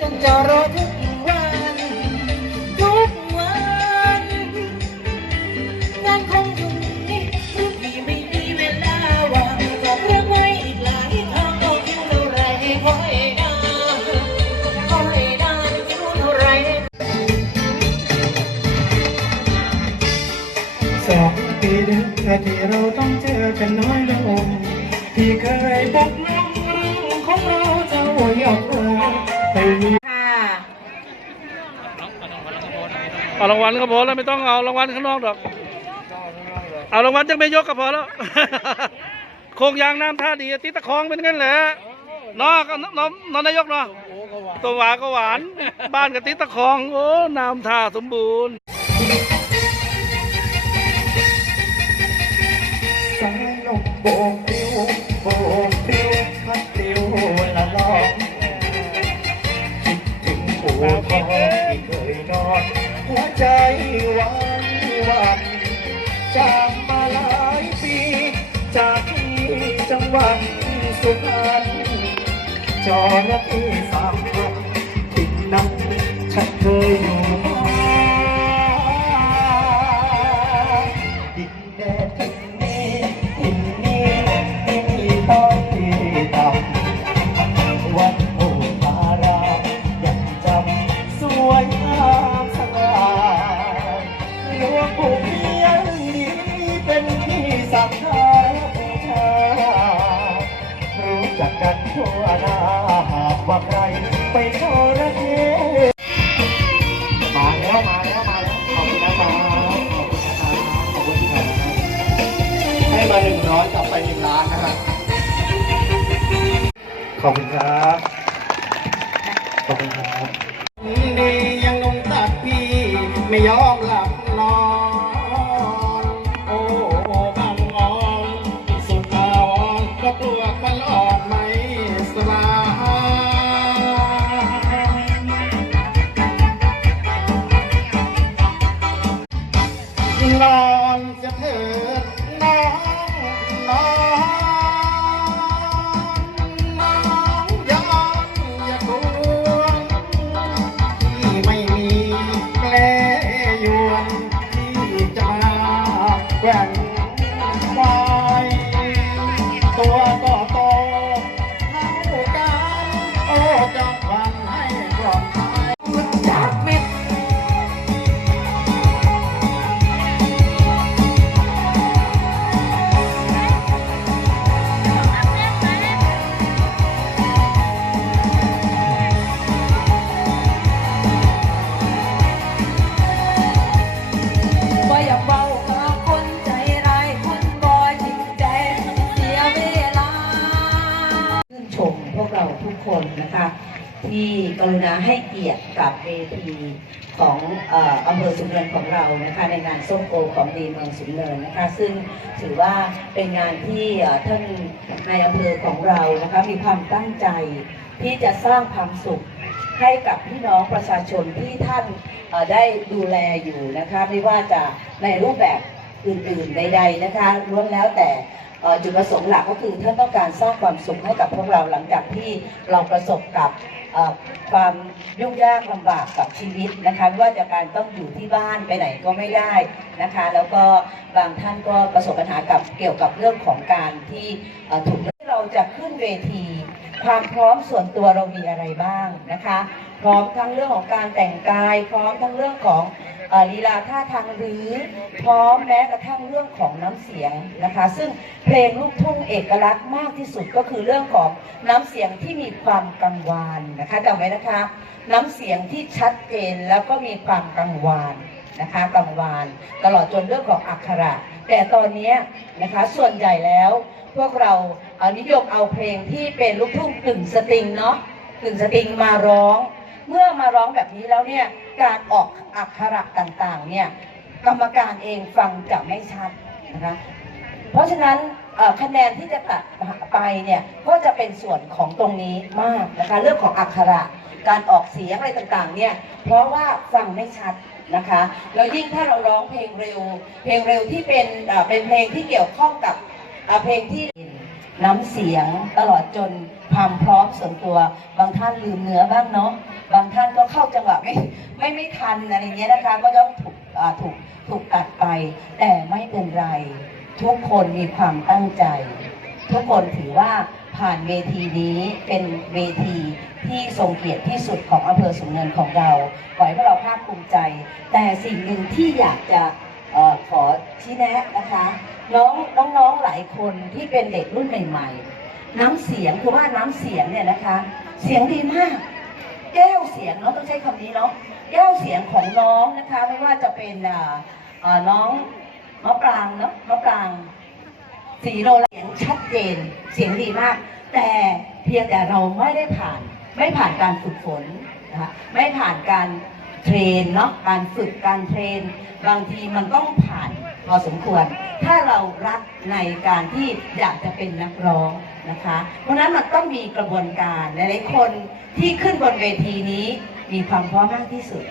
จนจะรอทุกวัน ทุกวัน งานคงอยู่นี่หรือพี่ไม่มีเวลาว่างบอกเรื่องไว้อีกหลายทางเอาคิวเท่าไรคอยนานคอยนานคิวเท่าไรสองปีเดือนที่เราต้องเจอกันน้อยลงที่เคยบอก เอารางวัลก็พอแล้วไม่ต้องเอารางวัลข้างนอกดอก เอารางวัลจากไม่ยกก็พอแล้ว โคงยางน้ำท่าดีติดตะคองเป็นงั้นแหละเนอก็น้องน้องนายกเนาะตัวหวานก็หวาน บ้านกับติดตะคอง โอ้ น้ำท่าสมบูรณ์สายลมโบก ระเข้สามพันทิ่นั้นฉันเคยอยู่มาดินแดนทิ่นี้ทิ่นนี้ที่มีต้นที่ต่ำวัดโอภารามยังจำสวยงามสง่าหลวงปู่เพียงดีเป็นที่ศรัทธาบูชารู้จักกันชั่วนาหากว่าใครไปโทรเทมาแล้วมาแล้วมาแล้วขอบคุณนะครับขอบคุณนะครับขอบคุณครับให้มาหนึ่งร้อยกลับไปหนึ่งล้านนะครับขอบคุณครับ รุณาให้เกียรติกับเวทีของอำเภอสุนเนินของเรานะคะในงานส้มโอของดีเมืองสุนเนินนะคะ ซึ่งถือว่าเป็นงานที่ท่านนายอำเภอของเรานะคะมีความตั้งใจที่จะสร้างความสุขให้กับพี่น้องประชาชนที่ท่านได้ดูแลอยู่นะคะไม่ว่าจะในรูปแบบอื่นๆใดๆนะคะล้วนแล้วแต่จุดประสงค์หลักก็คือท่านต้องการสร้างความสุขให้กับพวกเราหลังจากที่เราประสบกับ ความยุ่งยากลำบากกับชีวิตนะคะไม่ว่าจากการต้องอยู่ที่บ้านไปไหนก็ไม่ได้นะคะ แล้วก็บางท่านก็ประสบปัญหากับเกี่ยวกับเรื่องของการที่เอ่อถูกเราจะขึ้นเวที ความพร้อมส่วนตัวเรามีอะไรบ้างนะคะ พร้อมทั้งเรื่องของการแต่งกาย พร้อมทั้งเรื่องของลีลาท่าทางหรือพร้อมแม้กระทั่งเรื่องของน้ำเสียงนะคะ ซึ่งเพลงลูกทุ่งเอกลักษณ์มากที่สุดก็คือเรื่องของน้ำเสียงที่มีความกังวานนะคะจำไว้นะคะ น้ำเสียงที่ชัดเจนแล้วก็มีความกังวานนะคะกังวาน ตลอดจนเรื่องของอักขระ แต่ตอนนี้นะคะส่วนใหญ่แล้ว พวกเราเอ่อนิยมเอาเพลงที่เป็นลูกทุ่งกึ่งสตริงเนาะกึ่งสตริงมาร้อง เมื่อมาร้องแบบนี้แล้วเนี่ยการออกอักขระต่างๆเนี่ยกรรมการเองฟังจะไม่ชัดนะคะเพราะฉะนั้นคะแนนที่จะตัดไปเนี่ยก็จะเป็นส่วนของตรงนี้มากนะคะเรื่องของอักขระการออกเสียงอะไรต่างๆเนี่ยเพราะว่าฟังไม่ชัดนะคะแล้วยิ่งถ้าเราร้องเพลงเร็ว เพลงเร็วที่เป็นเป็นเพลงที่เกี่ยวข้องกับเพลงที่น้ำเสียงตลอดจน ความพร้อมส่วนตัว บางท่านลืมเนื้อบ้างเนาะบางท่านก็เข้าจังหวะไม่ไม่ไม่ทันอะไรเงี้ยนะคะก็ต้องถูกถูกถูกตัดไป แต่ไม่เป็นไร ทุกคนมีความตั้งใจ ทุกคนถือว่าผ่านเวทีนี้เป็นเวทีที่ทรงเกียรติที่สุดของอำเภอสูงเนินของเราขอให้พวกเราภาคภูมิใจ แต่สิ่งหนึ่งที่อยากจะออขอชี้แนะนะคะ น้องน้องๆหลายคนที่เป็นเด็กรุ่นใหม่ ๆ น้ำเสียงคือว่าน้ำเสียงเนี่ยนะคะ เสียงดีมาก แก้วเสียงเนาะต้องใช้คำนี้เนาะแก้วเสียงของน้องนะคะ ไม่ว่าจะเป็นอ่าน้องมะปรางเนาะมะปรางสีโลเสียงชัดเจนเสียงดีมาก แต่เพียงแต่เราไม่ได้ผ่าน ไม่ผ่านการฝึกฝนนะคะไม่ผ่านการเทรนเนาะการฝึกการเทรน บางทีมันต้องผ่าน พอสมควร ถ้าเรารักในการที่อยากจะเป็นนักร้องนะคะ เพราะนั้นมันต้องมีกระบวนการหลายๆคนที่ขึ้นบนเวทีนี้มีความพร้อมมากที่สุด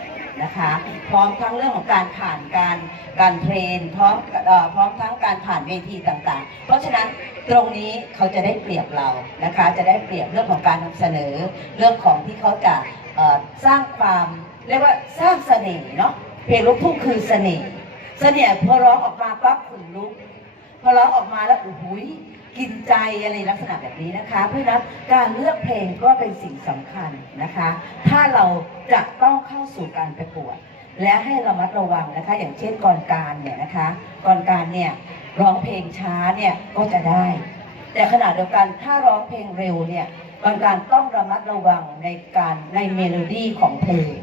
นะคะพร้อมทั้งเรื่องของการผ่านการการเทรนพร้อมออพร้อมทั้งการผ่านเวทีต่างๆ เพราะฉะนั้นตรงนี้เขาจะได้เปรียบเรานะคะจะได้เปรียบเรื่องของการนำเสนอ เรื่องของที่เขาจะสร้างความเรียกว่าสร้างเสน่ห์เนาะเพลงลูกทุ่งคือเสน่ห์ เสน่ห์พอร้องออกมาปั๊บขนลุก พอร้องออกมาแล้วโอ้โหกินใจอะไรลักษณะแบบนี้นะคะ เพราะนั้นการเลือกเพลงก็เป็นสิ่งสำคัญนะคะ ถ้าเราจะต้องเข้าสู่การประกวด และให้ระมัดระวังนะคะ อย่างเช่นก่อนการเนี่ยนะคะก่อนการเนี่ยร้องเพลงช้าเนี่ยก็จะได้ แต่ขณะเดียวกันถ้าร้องเพลงเร็วเนี่ยบางการต้องระมัดระวังในการในเมโลดี้ของเพลง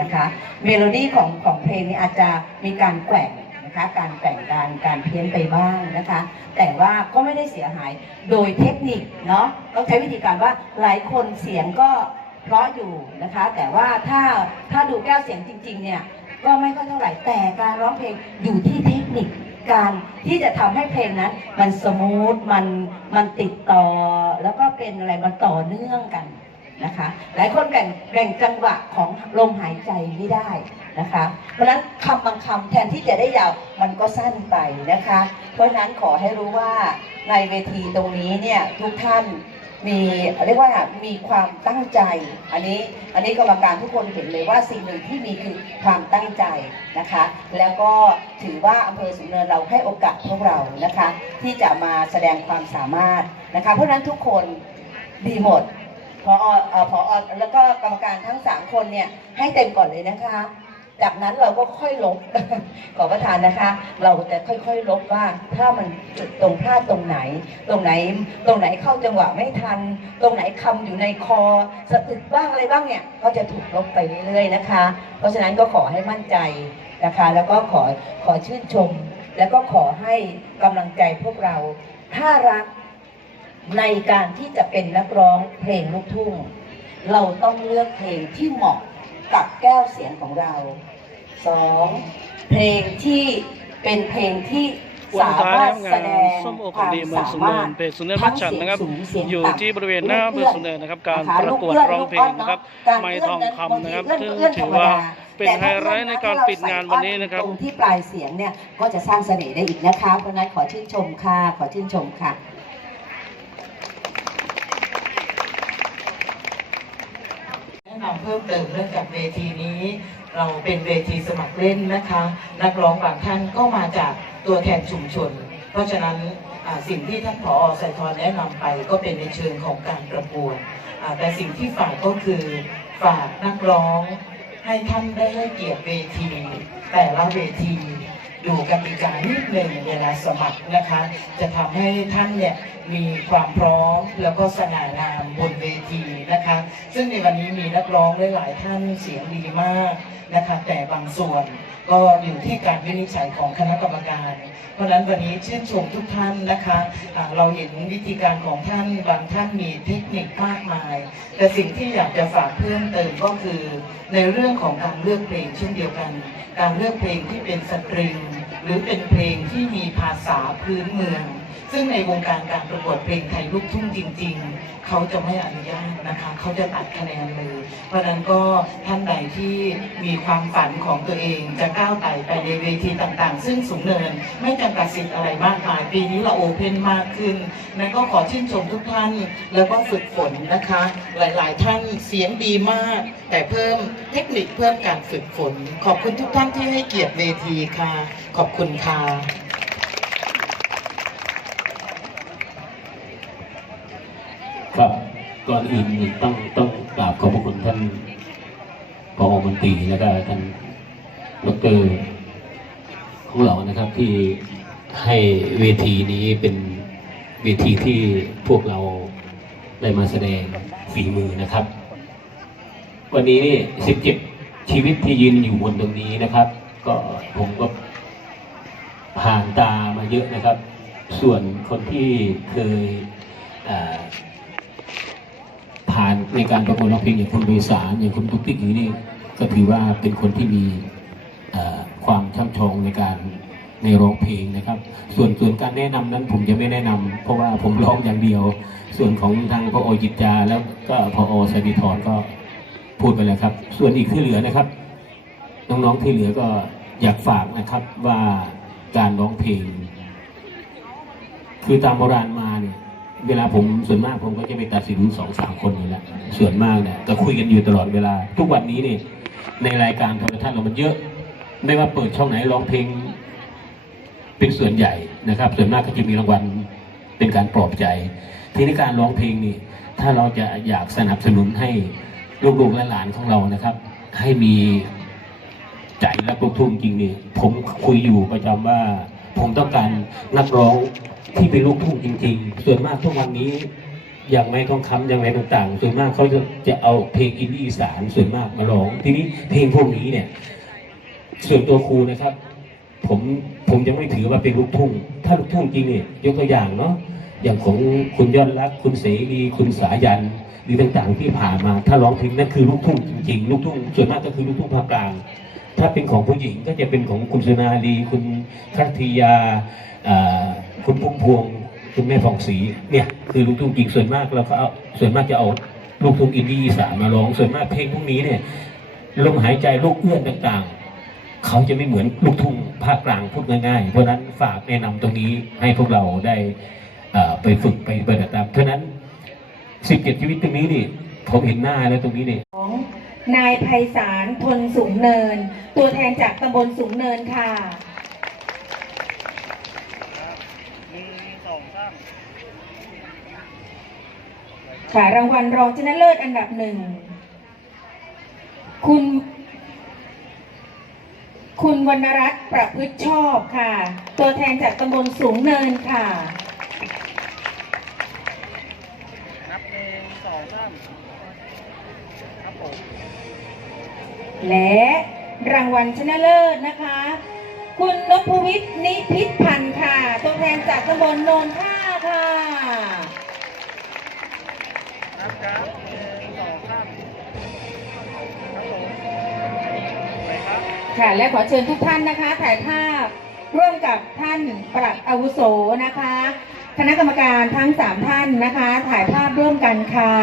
นะคะ เมโลดี้ของของเพลงนี้อาจจะมีการแกว่ง นะคะ การแกว่งการการเพี้ยนไปบ้างนะคะ แต่ว่าก็ไม่ได้เสียหายโดยเทคนิคเนาะต้องใช้วิธีการว่าหลายคนเสียงก็เพราะอยู่นะคะ แต่ว่าถ้าถ้าดูแก้วเสียงจริง ๆ เนี่ยก็ไม่ค่อยเท่าไหร่แต่การร้องเพลงอยู่ที่เทคนิคการที่จะทำให้เพลงนั้น มันสมูทมันมันติดต่อ แล้วก็เป็นอะไรมันต่อเนื่องกัน นะคะ หลายคนแบ่งแบ่งจังหวะของลมหายใจไม่ได้นะคะ เพราะฉะนั้นคำบางคำแทนที่จะได้ยาวมันก็สั้นไปนะคะ เพราะฉะนั้นขอให้รู้ว่าในเวทีตรงนี้เนี่ยทุกท่านมีเรียกว่ามีความตั้งใจ อันนี้อันนี้กรรมการทุกคนเห็นเลยว่าสิ่งหนึ่งที่มีคือความตั้งใจนะคะ แล้วก็ถือว่าอำเภอสูงเนินเราให้โอกาสพวกเรานะคะ ที่จะมาแสดงความสามารถนะคะ เพราะนั้นทุกคนดีหมด พออ่ออแล้วก็กรรมการทั้งสามคนเนี่ยให้เต็มก่อนเลยนะคะ จากนั้นเราก็ค่อยลบ ขอประทานนะคะ เราจะค่อยๆลบว่าถ้ามันจุดตรงพลาดตรงไหน ตรงไหน ตรงไหนเข้าจังหวะไม่ทัน ตรงไหนคำอยู่ในคอสะอึกบ้างอะไรบ้างเนี่ยก็จะถูกลบไปเรื่อยๆนะคะ เพราะฉะนั้นก็ขอให้มั่นใจนะคะ แล้วก็ขอขอชื่นชม แล้วก็ขอให้กำลังใจพวกเราถ้ารัก ในการที่จะเป็นนักร้องเพลงลูกทุ่ง เราต้องเลือกเพลงที่เหมาะกับแก้วเสียงของเราสองเพลงที่เป็นเพลงที่วันสาท้ายมารถนะครับแสงาดนงส้มโอคของวามดีเมืองสาสุนเนิมารนถเพจสุนเนินมัดฉันนะครับทั้งเสียงสูงเสียงอยู่ต่ำที่บริเวณหน้าอำเภอสุนเนินนะครับ การนะคะประกวดลูกเอื้อนร้องเพลงนะครับลูกอ้อนเนอะไม้ทองคำนะครับบางทีซึ่งเอื้อนถือเอื้อนว่าธรรมดาเป็นแต่ไฮไลท์ในการปิดงานวันนี้นะครับ ตรงที่ปลายเสียงเนี่ยก็จะสร้างเสน่ห์ได้อีกนะคะ เพราะฉะนั้นขอชื่นชมค่ะ ขอชื่นชมค่ะ แนะนำ เพิ่มเติมเนื่องจากเวทีนี้ เราเป็นเวทีสมัครเล่นนะคะ นักร้องบางท่านก็มาจากตัวแทนชุมชน เพราะฉะนั้นสิ่งที่ท่านผอสายทรแนะนำไปก็เป็นในเชิงของการประกวดแต่สิ่งที่ฝากก็คือฝากนักร้องให้ท่านได้ให้เกียรติเวที แต่ละเวทีดูกติกานิดหนึ่งเวลาสมัครนะคะ จะทำให้ท่านเนี่ย มีความพร้อมแล้วก็สง่างามบนเวทีนะคะ ซึ่งในวันนี้มีนักร้องหลายๆท่านเสียงดีมากนะคะ แต่บางส่วนก็อยู่ที่การวินิจฉัยของคณะกรรมการ เพราะนั้นวันนี้ชื่นชมทุกท่านนะคะอ่าเราเห็นวิธีการของท่านบางท่านมีเทคนิคมากมาย แต่สิ่งที่อยากจะฝากเพิ่มเติมก็คือ ในเรื่องของการเลือกเพลงเช่นเดียวกัน การเลือกเพลงที่เป็นสตริงหรือเป็นเพลงที่มีภาษาพื้นเมือง ซึ่งในวงการการประกวดเพลงไทยลูกทุ่งจริง ๆ เขาจะไม่อนุญาตนะคะ เขาจะตัดคะแนนเลย เพราะนั้นก็ท่านใดที่มีความฝันของตัวเองจะก้าวไต่ไปในเวทีต่างๆ ซึ่งสูงเนินไม่จำกัดสิทธิ์อะไรมากมาย ปีนี้เราโอเพนมากขึ้นนั้นก็ขอชื่นชมทุกท่าน แล้วก็ฝึกฝนนะคะ หลายๆ ท่านเสียงดีมาก แต่เพิ่มเทคนิคเพิ่มการฝึกฝน ขอบคุณทุกท่านที่ให้เกียรติเวทีค่ะ ขอบคุณค่ะ ครับก่อนอื่นต้องต้องกราบขอบพระคุณท่านพอมนตรีแล้วก็ท่านดอกเตอรของเรานะครับที่ให้เวทีนี้เป็นเวทีที่พวกเราได้มาแสดงฝีมือนะครับ วันนี้นี่17 ชีวิตที่ยืนอยู่บนตรงนี้นะครับ ก็ผมก็ผ่านตามาเยอะนะครับ ส่วนคนที่เคย ผ่านในการประกวดร้องเพลงอย่างคุณบริสารอย่างคุณตุ๊กติ๊กอย่างนี้นี่ก็ถือว่าเป็นคนที่มีความช่ำชองในการในร้องเพลงนะครับ ส่วนส่วนการแนะนำนั้นผมจะไม่แนะนำเพราะว่าผมร้องอย่างเดียว ส่วนของทางพออจิตจาแล้วก็พอสติธรก็พูดไปแล้วครับ ส่วนอีกที่เหลือนะครับ น้องๆที่เหลือก็อยากฝากนะครับว่าการร้องเพลง คือตามโบราณม เวลาผมส่วนมากผมก็จะไปตัดสินสองสามคนนี่แหละส่วนมากเนี่ยก็คุยกันอยู่ตลอดเวลา ทุกวันนี้นี่ในรายการโทรทัศน์เรามันเยอะ ไม่ว่าเปิดช่องไหนร้องเพลง เป็นส่วนใหญ่นะครับ ส่วนมากก็จะมีรางวัลเป็นการปลอบใจ ทีนี้การร้องเพลงนี่ ถ้าเราจะอยากสนับสนุนให้ลูกๆและหลานของเรานะครับ ให้มีใจรักลูกทุ่งจริงนี่ผมคุยอยู่ประจำว่า ผมต้องการนักร้องที่เป็นลูกทุ่งจริง ๆ ส่วนมากทุกวันนี้อย่างไม่ทองคำอย่างไรต่างๆ ส่วนมากเขาจะจะเอาเพลงอินดี้อีสานส่วนมากมาร้อง ทีนี้เพลงพวกนี้เนี่ย ส่วนตัวครูนะครับ ผมผมจะไม่ถือว่าเป็นลูกทุ่ง ถ้าลูกทุ่งจริงเนี่ยยกตัวอย่างเนาะอย่างของคุณยอดรักคุณเสรีคุณสายันหรือต่างๆ ที่ผ่านมา ถ้าร้องเพลงนั่นคือลูกทุ่งจริงๆลูกทุ่งส่วนมากก็คือลูกทุ่งภาคกลาง ถ้าเป็นของผู้หญิงก็จะเป็นของคุณสุนารีคุณ คัตยาอ่าคุณพุ่มพวงคุณแม่ฟองศรีเนี่ยคือลูกทุ่งจริงส่วนมากเราก็เอาส่วนมากจะเอาลูกทุ่งอินดี้อีสานมาร้องส่วนมากเพลงพวกนี้เนี่ยลมหายใจลูกเอื้อนต่างๆ เขาจะไม่เหมือนลูกทุ่งภาคกลางพูดง่ายๆ เพราะนั้นฝากแนะนำตรงนี้ให้พวกเราได้ไปฝึกไปปฏิบัติตามเพราะฉะนั้นสิบเจ็ดชีวิตตรงนี้นี่ผมเห็นหน้าแล้วตรงนี้นี่ของนายไพศาลพลสูงเนิน ตัวแทนจากตำบลสูงเนินค่ะ ค่ะรางวัลรองชนะเลิศอันดับหนึ่ง คุณ คุณวรรณรัตน์ประพฤติชอบค่ะ ตัวแทนจากตำบลสูงเนินค่ะและรางวัลชนะเลิศนะคะ คุณนพวิทย์นิพิษพันธ์ค่ะ ตัวแทนจากตำบลโนนท่า ค่ะค่ะและขอเชิญทุกท่านนะคะ ถ่ายภาพร่วมกับท่านปลัดอาวุโสนะคะ คณะกรรมการทั้งสามท่านนะคะ ถ่ายภาพร่วมกันค่ะ